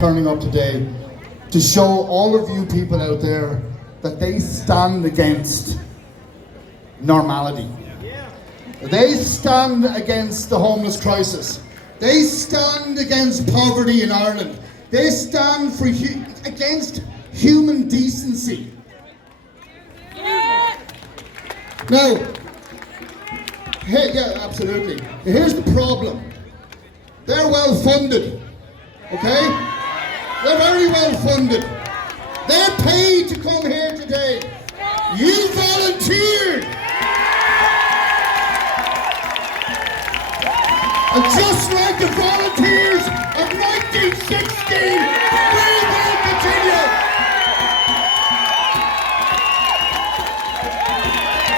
turning up today to show all of you people out there that they stand against normality. They stand against the homeless crisis. They stand against poverty in Ireland. They stand for against human decency. Now, yeah, absolutely. Here's the problem. They're well funded, okay? They're very well funded. They're paid to come here today. You volunteered. And just like the volunteers of 1916, we will continue.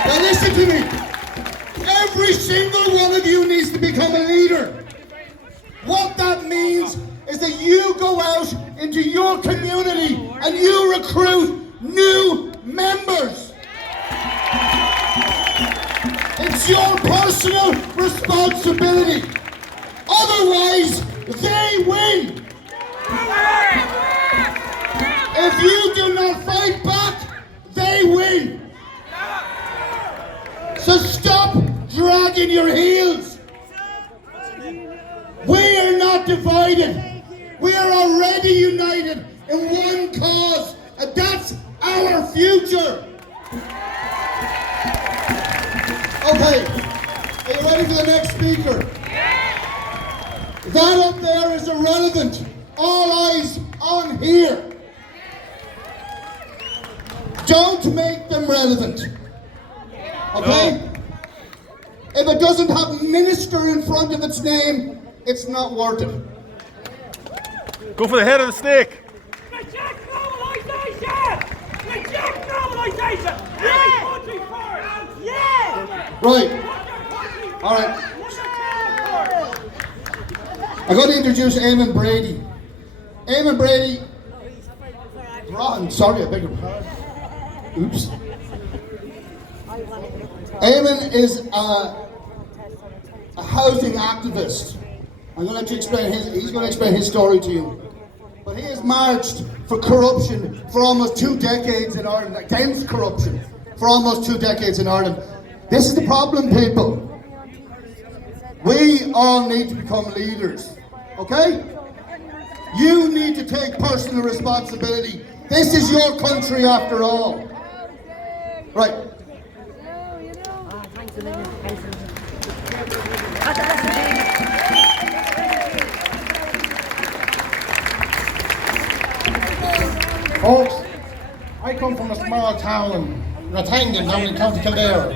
Now listen to me. Every single one of you needs to become a leader. What that means is that you go out into your community and you recruit new members. It's your personal responsibility. Otherwise, they win. If you do not fight back, they win. So stop dragging your heels. We are not divided. We are already united in one cause, and that's our future. Okay, are you ready for the next speaker? That up there is irrelevant. All eyes on here. Don't make them relevant. Okay? If it doesn't have minister in front of its name, it's not worth it. Go for the head of the snake. Reject globalisation! Reject globalisation! Yeah! Country first! Yeah! Right. All right. I'm going to introduce Eamon Brady. Eamon Brady. Ron, sorry, I beg your pardon. Oops. Eamon is a housing activist. I'm going to let you explain he's going to explain his story to you. But he has marched for corruption for almost 2 decades in Ireland, against corruption for almost 2 decades in Ireland. This is the problem, people. We all need to become leaders, okay? You need to take personal responsibility. This is your country after all. Right. Folks, I come from a small town, Rathangan, down in County Kildare.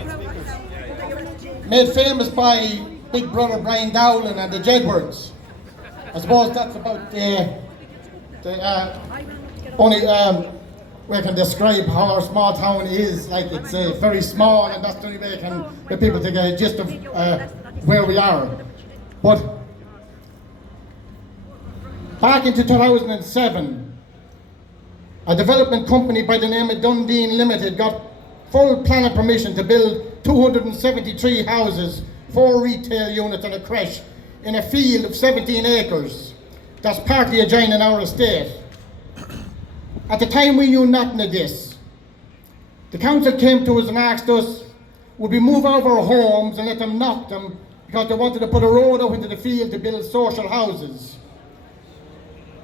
Made famous by Big Brother Brian Dowling and the Jedwards. I suppose that's about the only way I can describe how our small town is. Like, it's very small, and that's the only way I can get people to get a gist of where we are. But back into 2007, a development company by the name of Dundee Limited got full planning permission to build 273 houses, 4 retail units and a creche in a field of 17 acres that's partly adjoining our estate. At the time we knew nothing of this. The council came to us and asked us, would we move out of our homes and let them knock them because they wanted to put a road out into the field to build social houses.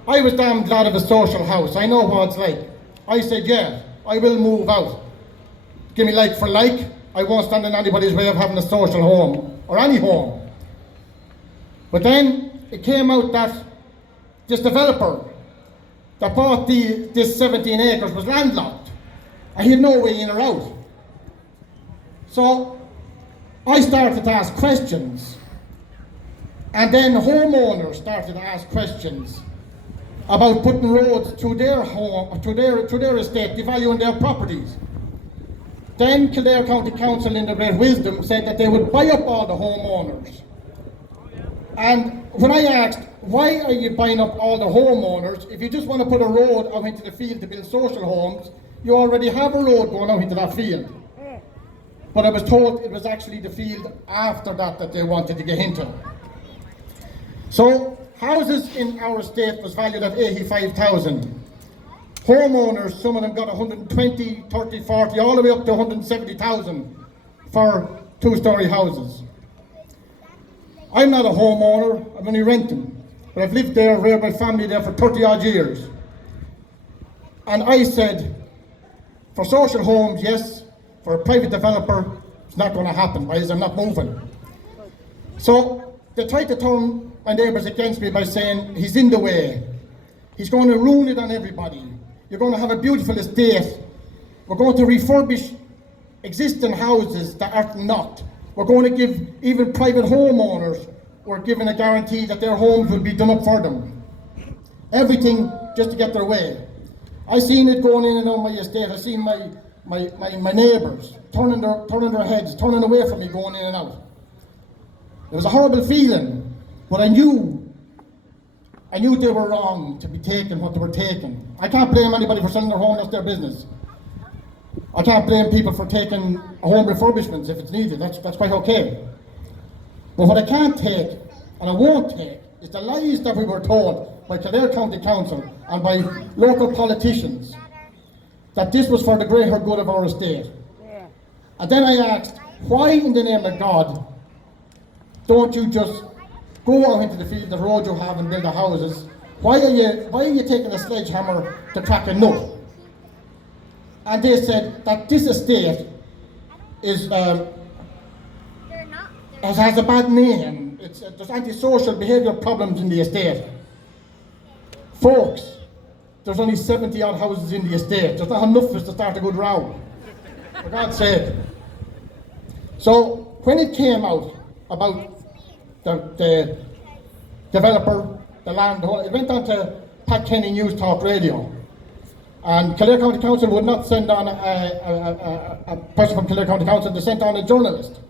I was damn glad of a social house. I know what it's like. I said, yeah, I will move out. Give me like for like. I won't stand in anybody's way of having a social home, or any home. But then it came out that this developer that bought this 17 acres was landlocked. And he had no way in or out. So I started to ask questions. And then homeowners started to ask questions about putting roads through their home, through their estate, devaluing their properties. Then Kildare County Council, in their great wisdom, said that they would buy up all the homeowners. And when I asked, why are you buying up all the homeowners if you just want to put a road out into the field to build social homes? You already have a road going out into that field. But I was told it was actually the field after that that they wanted to get into. So houses in our estate was valued at 85,000. Homeowners, some of them got 120, 30, 40, all the way up to 170,000 for two-storey houses. I'm not a homeowner, I'm only renting, but I've lived there, reared my family there for 30 odd years. And I said, for social homes, yes, for a private developer, it's not going to happen, because I'm not moving. So they tried to turn my neighbours against me by saying, he's in the way. He's going to ruin it on everybody. You're going to have a beautiful estate. We're going to refurbish existing houses that are not. We're going to give even private homeowners, we're given a guarantee that their homes will be done up for them. Everything just to get their way. I seen it going in and out my estate. I seen my neighbours turning their heads, turning away from me, going in and out. It was a horrible feeling, but I knew they were wrong to be taking what they were taking. I can't blame anybody for selling their home, that's their business. I can't blame people for taking a home refurbishments if it's needed, that's quite okay. But what I can't take, and I won't take, is the lies that we were told by Kildare County Council and by local politicians that this was for the greater good of our estate. And then I asked, why in the name of God don't you just go out into the field, the road you have, and build the houses? Why are you taking a sledgehammer to crack a nut? And they said that this estate is has a bad name. There's antisocial behaviour problems in the estate. Folks, there's only 70 odd houses in the estate. There's not enough for us to start a good row, for God's sake. So when it came out about the developer, the landholder, it went on to Pat Kenny News Talk Radio. And Kildare County Council would not send on a person from Kildare County Council, they sent on a journalist.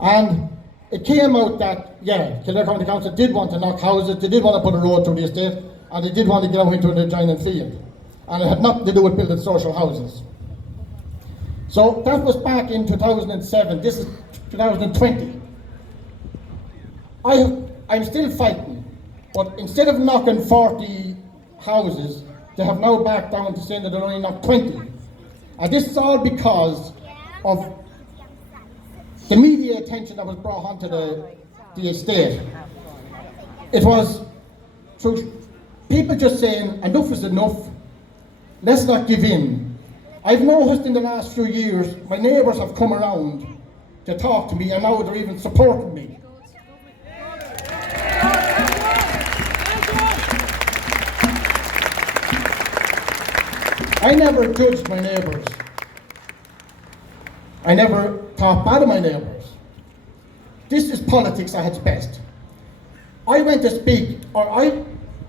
And it came out that, yeah, Kildare County Council did want to knock houses, they did want to put a road through the estate, and they did want to get out into an adjoining field. And it had nothing to do with building social houses. So that was back in 2007, this is 2020. I'm still fighting, but instead of knocking 40 houses, they have now backed down to saying that they'll only knock 20. And this is all because of the media attention that was brought onto the estate. It was through people just saying, enough is enough, let's not give in. I've noticed in the last few years, my neighbours have come around to talk to me, and now they're even supporting me. I never judged my neighbours. I never thought bad of my neighbours. This is politics at its best. I went to speak, or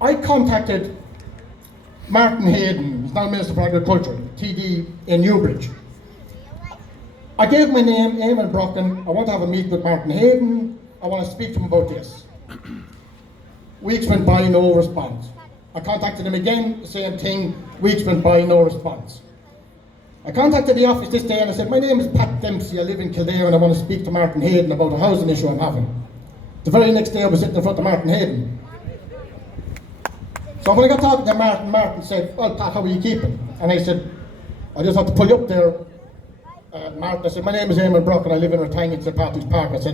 I contacted Martin Hayden, he's now Minister for Agriculture, TD in Newbridge. I gave my name, Eamon Brocken. I want to have a meet with Martin Hayden. I want to speak to him about this. Weeks went by, no response. I contacted him again, the same thing. Weeks went by, no response. I contacted the office this day and I said, my name is Pat Dempsey, I live in Kildare and I want to speak to Martin Hayden about a housing issue I'm having. The very next day I was sitting in front of Martin Hayden. So when I got talking to Martin, Martin said, well Pat, how are you keeping? And I said, I just have to pull you up there, Martin. I said, my name is Eamon Brock and I live in Ratang in St. Patrick's Park. I said,